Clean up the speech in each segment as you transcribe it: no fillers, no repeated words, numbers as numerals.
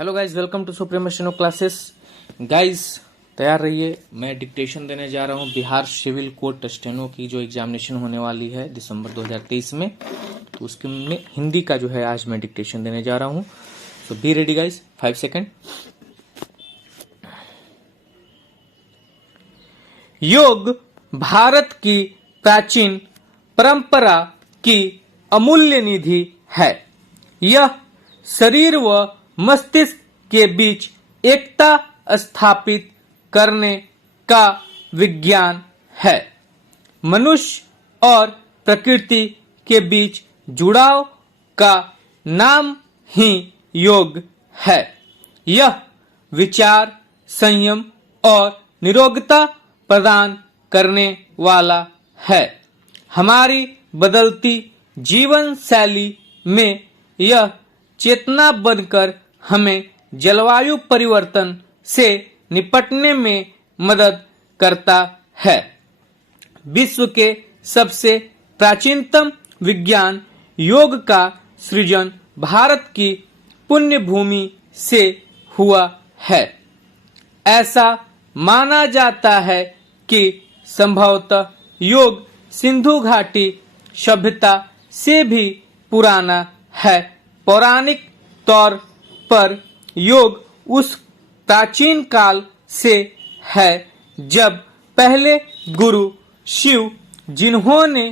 Hello guys, welcome to supreme steno classes. Guys तैयार रहिए, मैं डिक्टेशन देने जा रहा हूँ बिहार सिविल कोर्ट स्टेनो की जो एग्जामिनेशन होने वाली है दिसंबर 2023 में। तो उसके में हिंदी का जो है आज मैं डिक्टेशन देने जा रहा हूँ। सो बी रेडी गाइज, 5 सेकेंड। योग भारत की प्राचीन परंपरा की अमूल्य निधि है। यह शरीर व मस्तिष्क के बीच एकता स्थापित करने का विज्ञान है। मनुष्य और प्रकृति के बीच जुड़ाव का नाम ही योग है। यह विचार, संयम और निरोगता प्रदान करने वाला है। हमारी बदलती जीवन शैली में यह चेतना बनकर हमें जलवायु परिवर्तन से निपटने में मदद करता है। विश्व के सबसे प्राचीनतम विज्ञान योग का सृजन भारत की पुण्य भूमि से हुआ है। ऐसा माना जाता है कि संभवतः योग सिंधु घाटी सभ्यता से भी पुराना है। पौराणिक तौर पर योग उस प्राचीन काल से है जब पहले गुरु शिव, जिन्होंने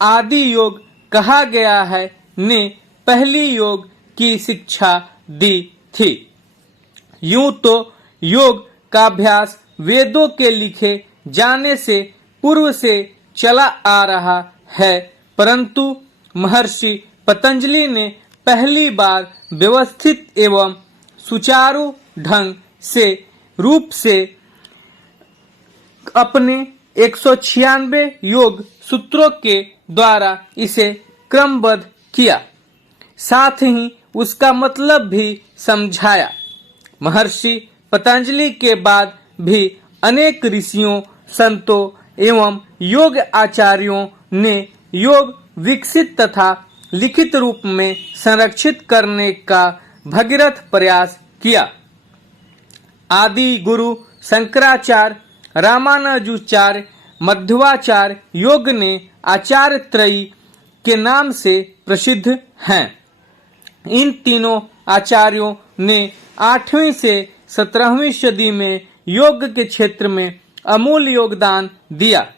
आदि योग कहा गया है, ने पहली योग की शिक्षा दी थी। यूं तो योग का अभ्यास वेदों के लिखे जाने से पूर्व से चला आ रहा है, परंतु महर्षि पतंजलि ने पहली बार व्यवस्थित एवं सुचारू ढंग से रूप से अपने 196 योग सूत्रों के द्वारा इसे क्रमबद्ध किया, साथ ही उसका मतलब भी समझाया। महर्षि पतंजलि के बाद भी अनेक ऋषियों, संतों एवं योग आचार्यों ने योग विकसित तथा लिखित रूप में संरक्षित करने का भगीरथ प्रयास किया। आदि गुरु शंकराचार्य, रामानुजाचार्य, मध्वाचार्य योग ने आचार्य त्रयी के नाम से प्रसिद्ध हैं। इन तीनों आचार्यों ने 8वीं से 17वीं सदी में योग के क्षेत्र में अमूल्य योगदान दिया।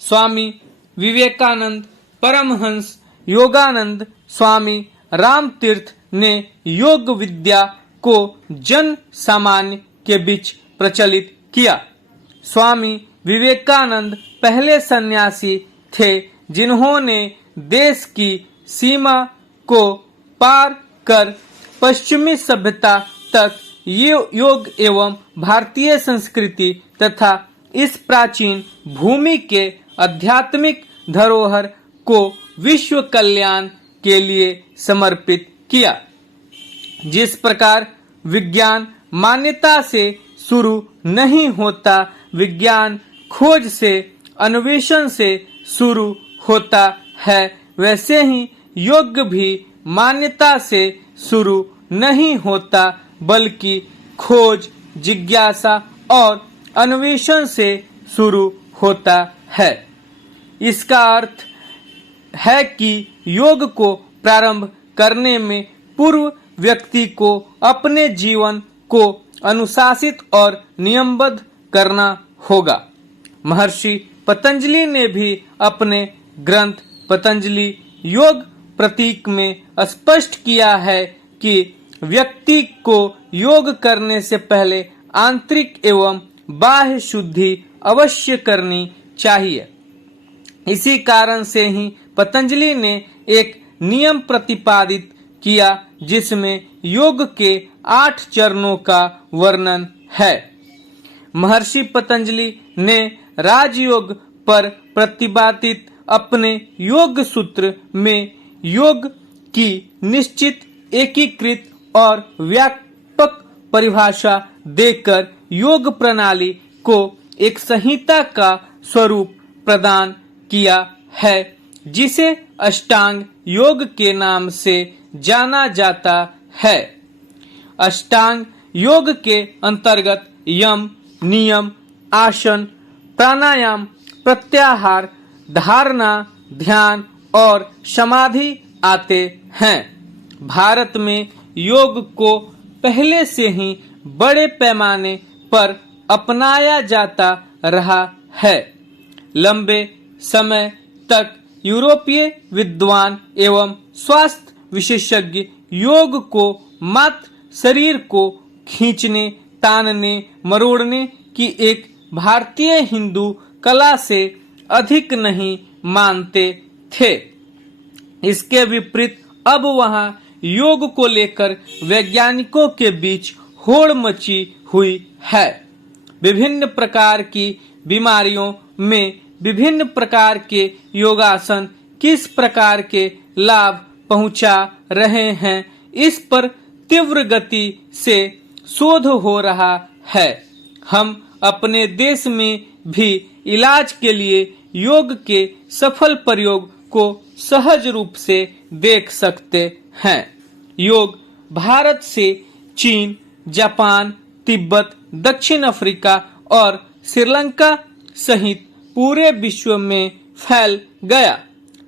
स्वामी विवेकानंद, परमहंस योगानंद, स्वामी रामतीर्थ ने योग विद्या को जन सामान्य के बीच प्रचलित किया। स्वामी विवेकानंद पहले सन्यासी थे जिन्होंने देश की सीमा को पार कर पश्चिमी सभ्यता तक योग एवं भारतीय संस्कृति तथा इस प्राचीन भूमि के आध्यात्मिक धरोहर को विश्व कल्याण के लिए समर्पित किया। जिस प्रकार विज्ञान मान्यता से शुरू नहीं होता, विज्ञान खोज से, अन्वेषण से शुरू होता है, वैसे ही योग भी मान्यता से शुरू नहीं होता, बल्कि खोज, जिज्ञासा और अन्वेषण से शुरू होता है। इसका अर्थ है कि योग को प्रारंभ करने में पूर्व व्यक्ति को अपने जीवन को अनुशासित और नियमबद्ध करना होगा। महर्षि पतंजलि ने भी अपने ग्रंथ पतंजलि योग प्रतीक में स्पष्ट किया है कि व्यक्ति को योग करने से पहले आंतरिक एवं बाह्य शुद्धि अवश्य करनी चाहिए। इसी कारण से ही पतंजलि ने एक नियम प्रतिपादित किया जिसमें योग के 8 चरणों का वर्णन है। महर्षि पतंजलि ने राजयोग पर प्रतिपादित अपने योग सूत्र में योग की निश्चित, एकीकृत और व्यापक परिभाषा देकर योग प्रणाली को एक संहिता का स्वरूप प्रदान किया है, जिसे अष्टांग योग के नाम से जाना जाता है। अष्टांग योग के अंतर्गत यम, नियम, आसन, प्राणायाम, प्रत्याहार, धारणा, ध्यान और समाधि आते हैं। भारत में योग को पहले से ही बड़े पैमाने पर अपनाया जाता रहा है। लंबे समय तक यूरोपीय विद्वान एवं स्वास्थ्य विशेषज्ञ योग को मात्र शरीर को खींचने, तानने, मरोड़ने की एक भारतीय हिंदू कला से अधिक नहीं मानते थे। इसके विपरीत अब वहां योग को लेकर वैज्ञानिकों के बीच होड़ मची हुई है। विभिन्न प्रकार की बीमारियों में विभिन्न प्रकार के योगासन किस प्रकार के लाभ पहुंचा रहे हैं, इस पर तीव्र गति से शोध हो रहा है। हम अपने देश में भी इलाज के लिए योग के सफल प्रयोग को सहज रूप से देख सकते हैं। योग भारत से चीन, जापान, तिब्बत, दक्षिण अफ्रीका और श्रीलंका सहित पूरे विश्व में फैल गया।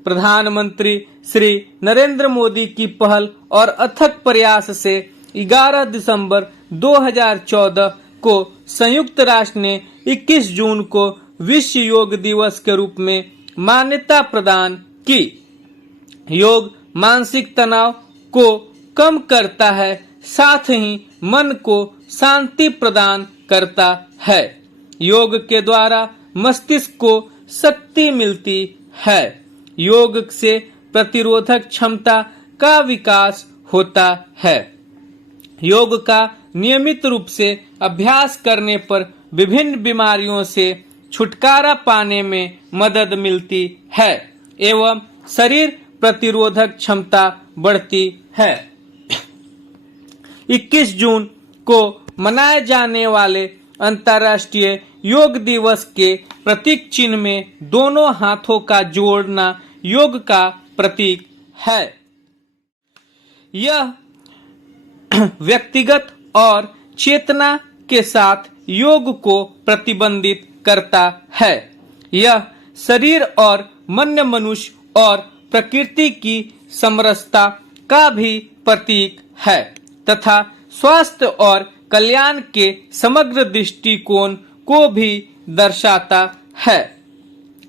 प्रधानमंत्री श्री नरेंद्र मोदी की पहल और अथक प्रयास से 11 दिसंबर 2014 को संयुक्त राष्ट्र ने 21 जून को विश्व योग दिवस के रूप में मान्यता प्रदान की। योग मानसिक तनाव को कम करता है, साथ ही मन को शांति प्रदान करता है। योग के द्वारा मस्तिष्क को शक्ति मिलती है। योग से प्रतिरोधक क्षमता का विकास होता है। योग का नियमित रूप से अभ्यास करने पर विभिन्न बीमारियों से छुटकारा पाने में मदद मिलती है एवं शरीर प्रतिरोधक क्षमता बढ़ती है। 21 जून को मनाए जाने वाले अंतर्राष्ट्रीय योग दिवस के प्रतीक चिन्ह में दोनों हाथों का जोड़ना योग का प्रतीक है। यह व्यक्तिगत और चेतना के साथ योग को प्रतिबंधित करता है। यह शरीर और मन, मनुष्य और प्रकृति की समरसता का भी प्रतीक है तथा स्वास्थ्य और कल्याण के समग्र दृष्टिकोण को भी दर्शाता है।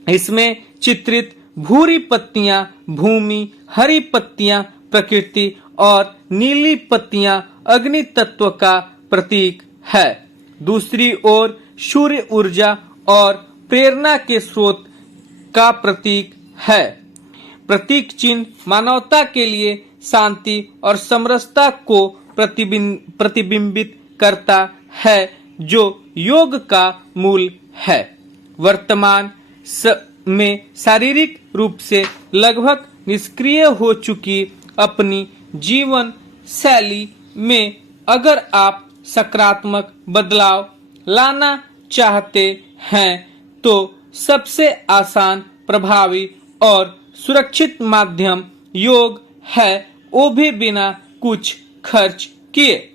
इसमें चित्रित भूरी पत्तियां भूमि, हरी पत्तियां प्रकृति और नीली पत्तियां अग्नि तत्व का प्रतीक है। दूसरी ओर सूर्य ऊर्जा और प्रेरणा के स्रोत का प्रतीक है। प्रतीक चिन्ह मानवता के लिए शांति और समरसता को प्रतिबिंबित करता है, जो योग का मूल है। वर्तमान में शारीरिक रूप से लगभग निष्क्रिय हो चुकी अपनी जीवन शैली में अगर आप सकारात्मक बदलाव लाना चाहते हैं तो सबसे आसान, प्रभावी और सुरक्षित माध्यम योग है, वो भी बिना कुछ खर्च किए।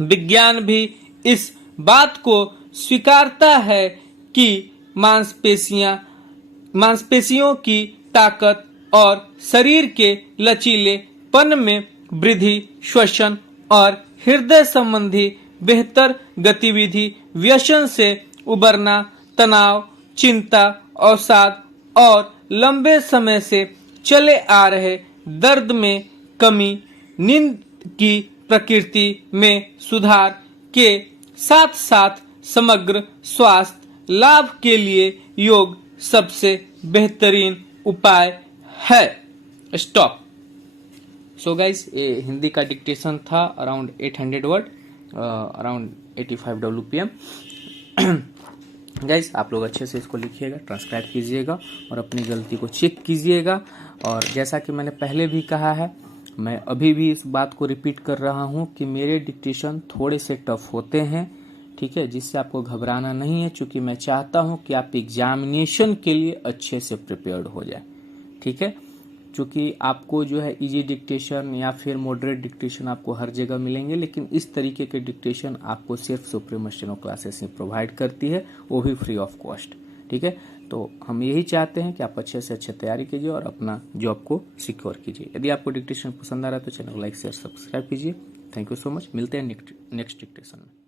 विज्ञान भी इस बात को स्वीकारता है कि मांसपेशियों की ताकत और शरीर के लचीलेपन में वृद्धि, श्वसन और हृदय संबंधी बेहतर गतिविधि, व्यसन से उबरना, तनाव, चिंता, अवसाद और लंबे समय से चले आ रहे दर्द में कमी, नींद की प्रकृति में सुधार के साथ साथ समग्र स्वास्थ्य लाभ के लिए योग सबसे बेहतरीन उपाय है। स्टॉप। सो गाइस, ये हिंदी का डिक्टेशन था around 800 word, around 85 WPM। Guys, आप लोग अच्छे से इसको लिखिएगा, ट्रांसक्राइब कीजिएगा और अपनी गलती को चेक कीजिएगा। और जैसा कि मैंने पहले भी कहा है, मैं अभी भी इस बात को रिपीट कर रहा हूं कि मेरे डिक्टेशन थोड़े से टफ होते हैं, ठीक है, जिससे आपको घबराना नहीं है, क्योंकि मैं चाहता हूं कि आप एग्जामिनेशन के लिए अच्छे से प्रिपेयर्ड हो जाए, ठीक है। चूँकि आपको जो है इजी डिक्टेशन या फिर मॉडरेट डिक्टेशन आपको हर जगह मिलेंगे, लेकिन इस तरीके के डिक्टेशन आपको सिर्फ सुप्रीम स्टेनो क्लासेस ही प्रोवाइड करती है, वो भी फ्री ऑफ कॉस्ट। ठीक है, तो हम यही चाहते हैं कि आप अच्छे से अच्छे तैयारी कीजिए और अपना जॉब को सिक्योर कीजिए। यदि आपको डिक्टेशन पसंद आ रहा है तो चैनल को लाइक शेयर सब्सक्राइब कीजिए। थैंक यू सो मच, मिलते हैं नेक्स्ट डिक्टेशन में।